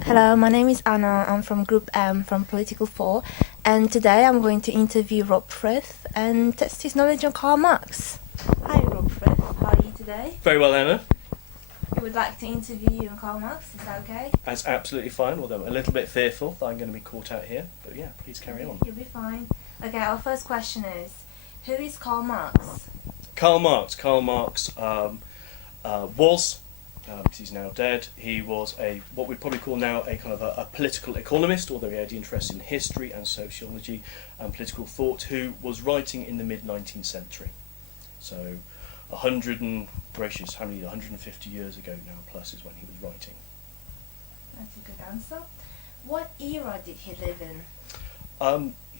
Hello, my name is Anna. I'm from Group M from Political 4, and today I'm going to interview Rob Frith and test his knowledge on Karl Marx. Hi, Rob Frith. How are you today? Very well, Anna. We would like to interview you on Karl Marx. Is that okay? That's absolutely fine, although I'm a little bit fearful that I'm going to be caught out here. But yeah, please carry on. You'll be fine. Okay, our first question is, who is Karl Marx? Karl Marx. Was, because he's now dead, he was what we'd probably call now a kind of a political economist, although he had interest in history and sociology and political thought, who was writing in the mid-19th century. So 150 years ago now plus is when he was writing. That's a good answer. What era did he live in?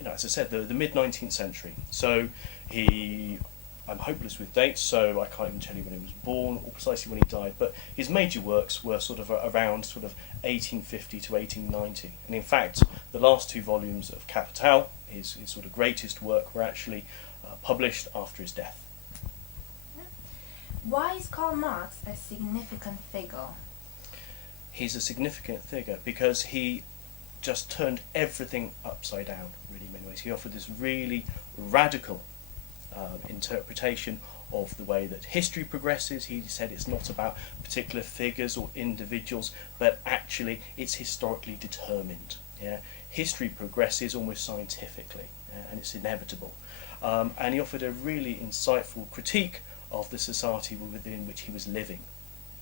As I said, the mid-19th century. So I'm hopeless with dates, so I can't even tell you when he was born or precisely when he died, but his major works were sort of around sort of 1850 to 1890. And in fact, the last two volumes of Capital, his sort of greatest work, were actually published after his death. Why is Karl Marx a significant figure? He's a significant figure because he just turned everything upside down, really, in many ways. He offered this really radical interpretation of the way that history progresses. He said it's not about particular figures or individuals, but actually it's historically determined. Yeah? History progresses almost scientifically, and it's inevitable. And he offered a really insightful critique of the society within which he was living.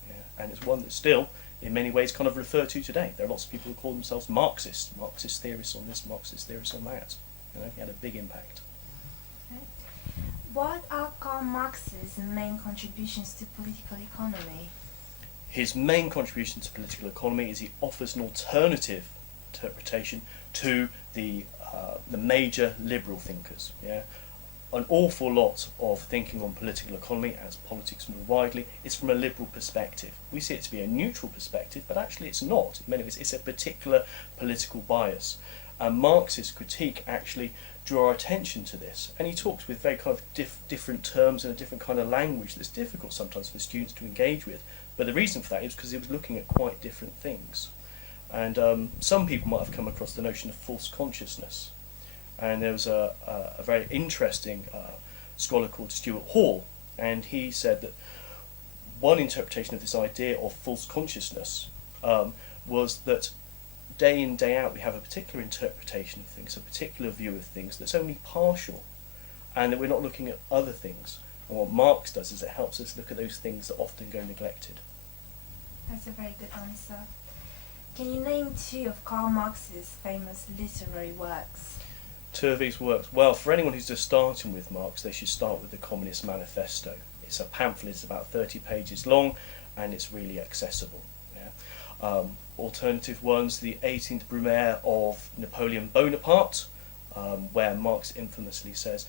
Yeah? And it's one that's still, in many ways, kind of referred to today. There are lots of people who call themselves Marxist theorists on this, Marxist theorists on that. He had a big impact. What are Karl Marx's main contributions to political economy? His main contribution to political economy is he offers an alternative interpretation to the major liberal thinkers. Yeah? An awful lot of thinking on political economy, as politics more widely, is from a liberal perspective. We see it to be a neutral perspective, but actually it's not. In many ways, it's a particular political bias. And Marx's critique actually drew our attention to this, and he talks with very kind of different terms and a different kind of language that's difficult sometimes for students to engage with. But the reason for that is because he was looking at quite different things. And some people might have come across the notion of false consciousness. And there was a very interesting scholar called Stuart Hall, and he said that one interpretation of this idea of false consciousness was that day in, day out, we have a particular interpretation of things, a particular view of things that's only partial, and that we're not looking at other things. And what Marx does is it helps us look at those things that often go neglected. That's a very good answer. Can you name two of Karl Marx's famous literary works? Two of these works, well, for anyone who's just starting with Marx, they should start with the Communist Manifesto. It's a pamphlet, it's about 30 pages long, and it's really accessible. Yeah? Alternative ones, the 18th Brumaire of Napoleon Bonaparte, where Marx infamously says,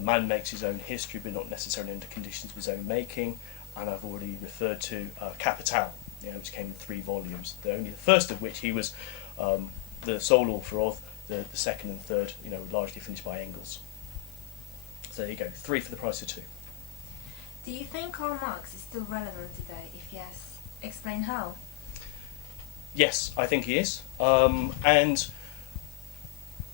man makes his own history, but not necessarily under conditions of his own making. And I've already referred to Capital, which came in 3 volumes, the first of which he was the sole author of. The second and third, largely finished by Engels. So there you go, 3 for the price of 2. Do you think Karl Marx is still relevant today? If yes, explain how. Yes, I think he is. And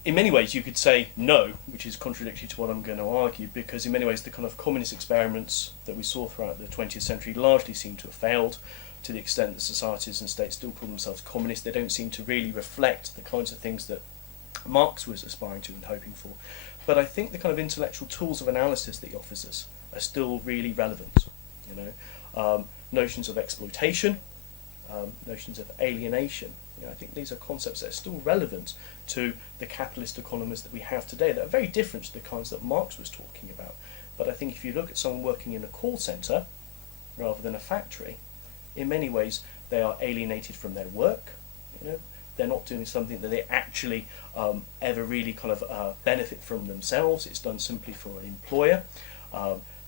in many ways you could say no, which is contradictory to what I'm going to argue, because in many ways the kind of communist experiments that we saw throughout the 20th century largely seem to have failed. To the extent that societies and states still call themselves communist, they don't seem to really reflect the kinds of things that Marx was aspiring to and hoping for. But I think the kind of intellectual tools of analysis that he offers us are still really relevant. Notions of exploitation, notions of alienation. I think these are concepts that are still relevant to the capitalist economies that we have today that are very different to the kinds that Marx was talking about. But I think if you look at someone working in a call centre rather than a factory, in many ways they are alienated from their work. They're not doing something that they actually ever really kind of benefit from themselves. It's done simply for an employer.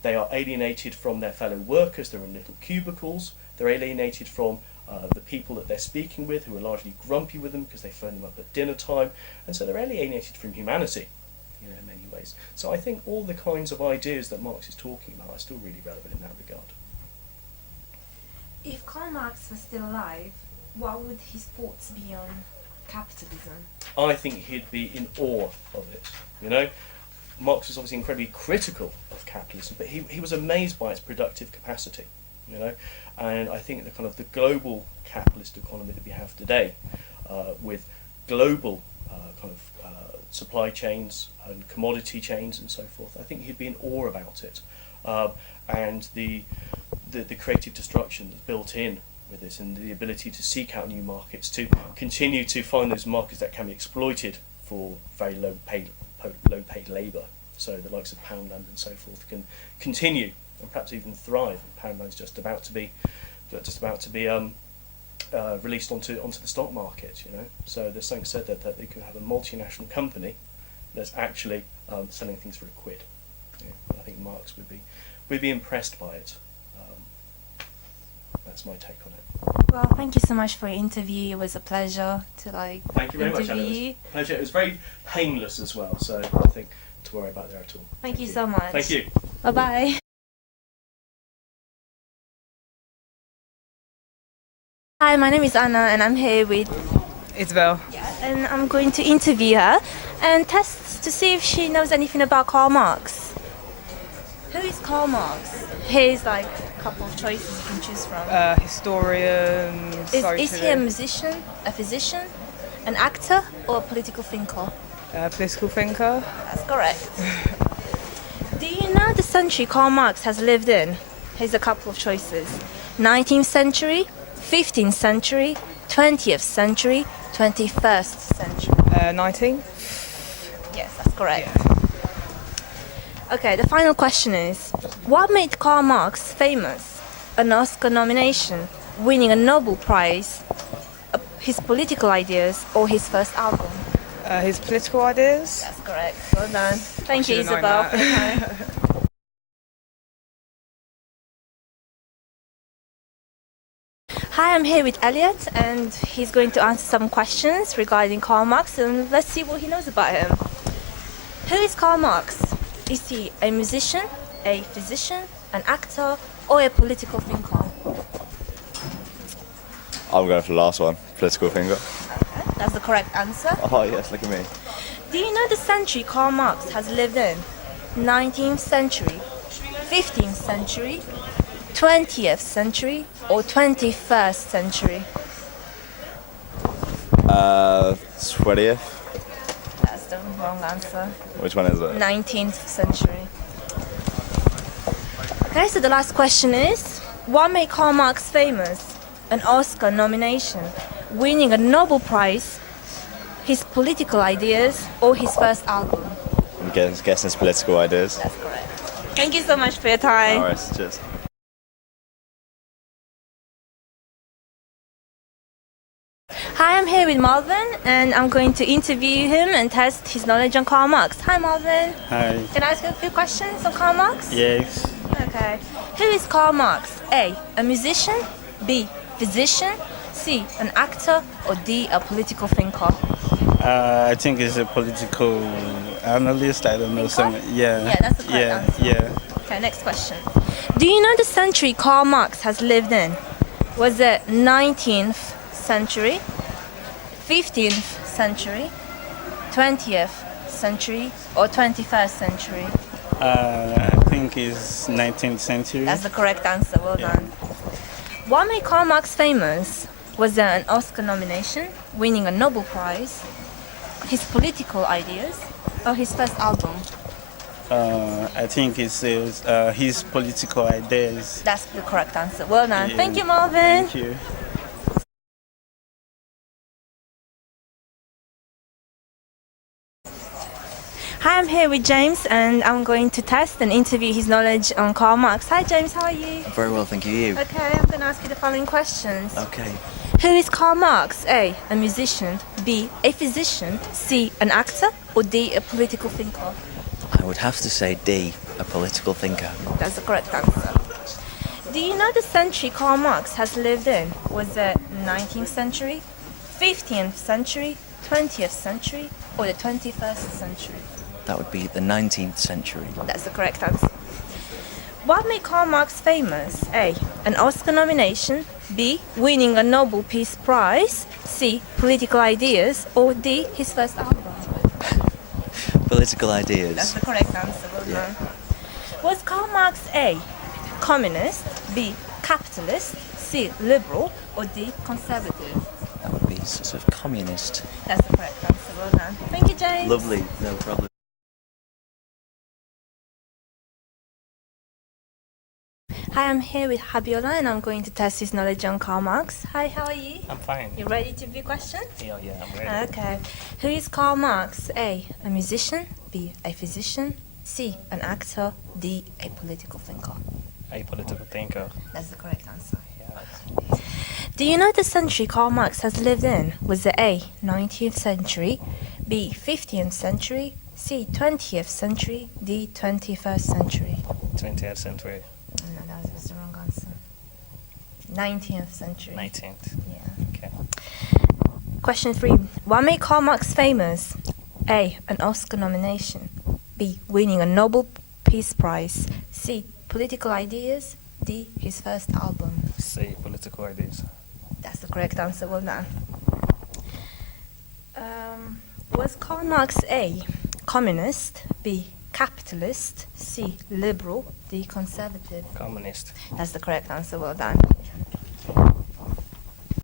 They are alienated from their fellow workers. They're in little cubicles. They're alienated from the people that they're speaking with, who are largely grumpy with them because they phone them up at dinner time. And so they're alienated from humanity, in many ways. So I think all the kinds of ideas that Marx is talking about are still really relevant in that regard. If Karl Marx was still alive, What would his thoughts be on capitalism? I think he'd be in awe of it. You know, Marx was obviously incredibly critical of capitalism, but he was amazed by its productive capacity. You know, and I think the global capitalist economy that we have today, with global supply chains and commodity chains and so forth, I think he'd be in awe about it, and the creative destruction that's built in with this, and the ability to seek out new markets, to continue to find those markets that can be exploited for very low paid labour. So the likes of Poundland and so forth can continue and perhaps even thrive. Poundland's just about to be released onto the stock market. You know, so there's something said that they could have a multinational company that's actually selling things for £1. I think Marx would be impressed by it. That's my take on it. Well, thank you so much for your interview. It was a pleasure to Thank you very much, Anna. It was a pleasure. It was very painless as well, so nothing to worry about there at all. Thank you so much. Thank you. Bye-bye. Hi, my name is Anna and I'm here with Isabel. and I'm going to interview her and test to see if she knows anything about Karl Marx. Who is Karl Marx? Here's like a couple of choices you can choose from. Historian. Is he a musician, a physician, an actor, or a political thinker? Political thinker. That's correct. Do you know the century Karl Marx has lived in? Here's a couple of choices. 19th century, 15th century, 20th century, 21st century. 19. Yes, that's correct. Okay, the final question is, what made Karl Marx famous? An Oscar nomination, winning a Nobel Prize, his political ideas, or his first album? His political ideas. That's correct. Well done. Thank you, Should've known Isabel, for your time. Hi, I'm here with Elliot, and he's going to answer some questions regarding Karl Marx, and let's see what he knows about him. Who is Karl Marx? Is he a musician, a physician, an actor, or a political thinker? I'm going for the last one, political thinker. Okay, that's the correct answer. Oh yes, look at me. Do you know the century Karl Marx has lived in? 19th century, 15th century, 20th century, or 21st century? 20th. That's the wrong answer. Which one is it? 19th century. Okay, so the last question is, what made Karl Marx famous? An Oscar nomination, winning a Nobel Prize, his political ideas, or his first album? I'm guessing it's political ideas. That's correct. Thank you so much for your time. Alright, cheers. Hi, I'm here with Marvin, and I'm going to interview him and test his knowledge on Karl Marx. Hi, Marvin. Hi. Can I ask you a few questions on Karl Marx? Yes. Okay. Who is Karl Marx? A musician, B, physician, C, an actor, or D, a political thinker? I think he's a political analyst. I don't know. Thinker? Yeah. Yeah, that's the correct answer. Yeah. Okay, next question. Do you know the century Karl Marx has lived in? Was it 19th century, 15th century, 20th century, or 21st century? I think it's 19th century. That's the correct answer. Well done. What made Karl Marx famous? Was there an Oscar nomination, winning a Nobel Prize, his political ideas, or his first album? I think it's his political ideas. That's the correct answer. Well done. Yeah. Thank you, Marvin. Thank you. Hi, I'm here with James, and I'm going to test and interview his knowledge on Karl Marx. Hi, James. How are you? Very well, thank you. You? Okay, I'm going to ask you the following questions. Okay. Who is Karl Marx? A musician, B, a physician, C, an actor, or D, a political thinker? I would have to say D, a political thinker. That's the correct answer. Do you know the century Karl Marx has lived in? Was it 19th century, 15th century, 20th century, or the 21st century? That would be the 19th century. That's the correct answer. What made Karl Marx famous? A. An Oscar nomination. B. Winning a Nobel Peace Prize. C. Political ideas. Or D. His first album. Political That's ideas. the correct answer. Well done. Was Karl Marx A. communist. B. capitalist. C. liberal. Or D. conservative. That would be sort of communist. That's the correct answer. Well done. Thank you, James. Lovely, no problem. Hi, I'm here with Habiola and I'm going to test his knowledge on Karl Marx. Hi, how are you? I'm fine. You ready to view questions? Yeah, I'm ready. Okay. Who is Karl Marx? A. A musician. B. A physician. C. An actor. D. A political thinker. A political thinker. That's the correct answer. Yeah. Do you know the century Karl Marx has lived in? Was it A. 19th century, B. 15th century, C. 20th century, D. 21st century? 20th century. No, that was the wrong answer. 19th century. 19th. Yeah. Okay. Question 3. What made Karl Marx famous? A. An Oscar nomination. B. Winning a Nobel Peace Prize. C. Political ideas. D. His first album. C. Political ideas. That's the correct answer. Well done. Was Karl Marx A. communist. B. capitalist. C. liberal. D. conservative. Communist. That's the correct answer. Well done.